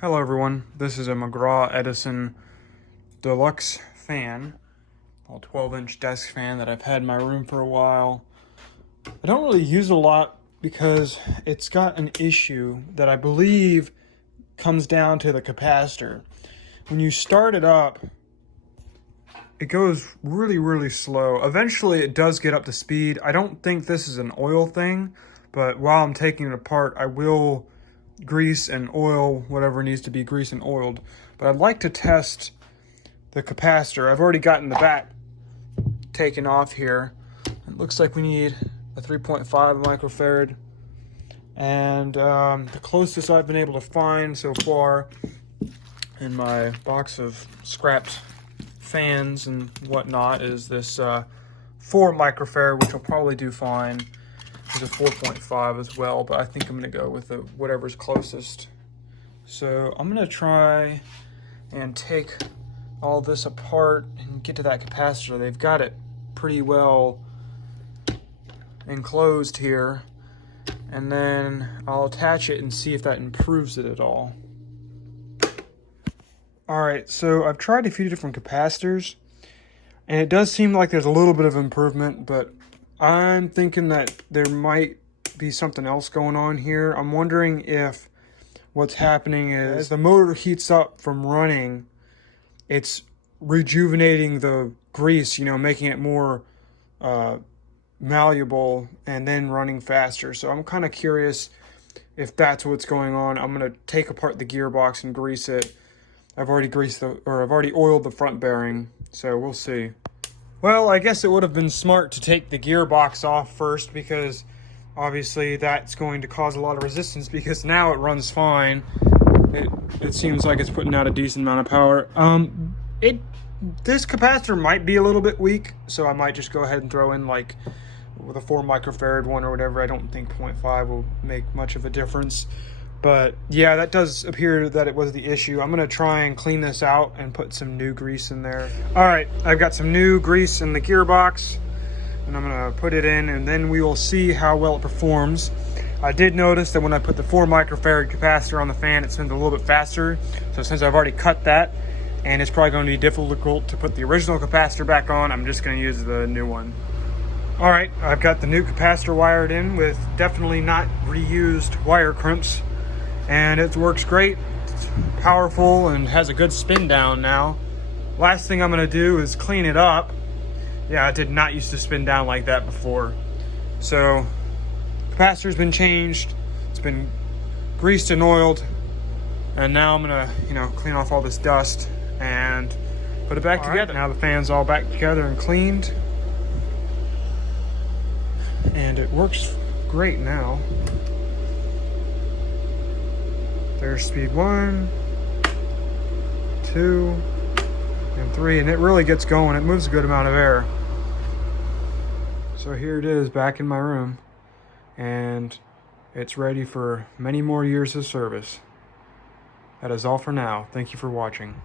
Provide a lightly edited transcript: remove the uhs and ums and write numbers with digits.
Hello everyone, this is a Mcgraw Edison Deluxe Fan, a 12-inch desk fan that I've had in my room for a while. I don't really use it a lot because it's got an issue that I believe comes down to the capacitor. When you start it up, it goes really slow. Eventually it does get up to speed. I don't think this is an oil thing, but while I'm taking it apart, I will grease and oil whatever needs to be greased and oiled. But I'd like to test the capacitor. I've already gotten the back taken off here. It looks like we need a 3.5 microfarad, and the closest I've been able to find so far in my box of scrapped fans and whatnot is this 4 microfarad, which will probably do fine. There's a 4.5 as well, but I think I'm going to go with whatever's closest. So I'm going to try and take all this apart and get to that capacitor. They've got it pretty well enclosed here, and then I'll attach it and see if that improves it at all. Alright, so I've tried a few different capacitors, and it does seem like there's a little bit of improvement, but I'm thinking that there might be something else going on here. I'm wondering if what's happening is as the motor heats up from running, it's rejuvenating the grease, making it more malleable and then running faster. So I'm kind of curious if that's what's going on. I'm going to take apart the gearbox and grease it. I've already oiled the front bearing, so we'll see. Well, I guess it would have been smart to take the gearbox off first, because obviously that's going to cause a lot of resistance, because now it runs fine. It seems like it's putting out a decent amount of power. This capacitor might be a little bit weak, so I might just go ahead and throw in like with a 4 microfarad one or whatever. I don't think 0.5 will make much of a difference. But yeah, that does appear that it was the issue. I'm gonna try and clean this out and put some new grease in there. All right, I've got some new grease in the gearbox, and I'm gonna put it in, and then we will see how well it performs. I did notice that when I put the 4 microfarad capacitor on the fan, it spins a little bit faster. So since I've already cut that, and it's probably going to be difficult to put the original capacitor back on, I'm just gonna use the new one. All right, I've got the new capacitor wired in with definitely not reused wire crimps, and it works great. It's powerful and has a good spin down now. Last thing I'm gonna do is clean it up. Yeah, it did not used to spin down like that before. So capacitor's been changed, it's been greased and oiled, and now I'm gonna clean off all this dust and put it back together. Now the fan's all back together and cleaned, and it works great now. There's speed 1, 2, and 3, and it really gets going. It moves a good amount of air. So here it is back in my room, and it's ready for many more years of service. That is all for now. Thank you for watching.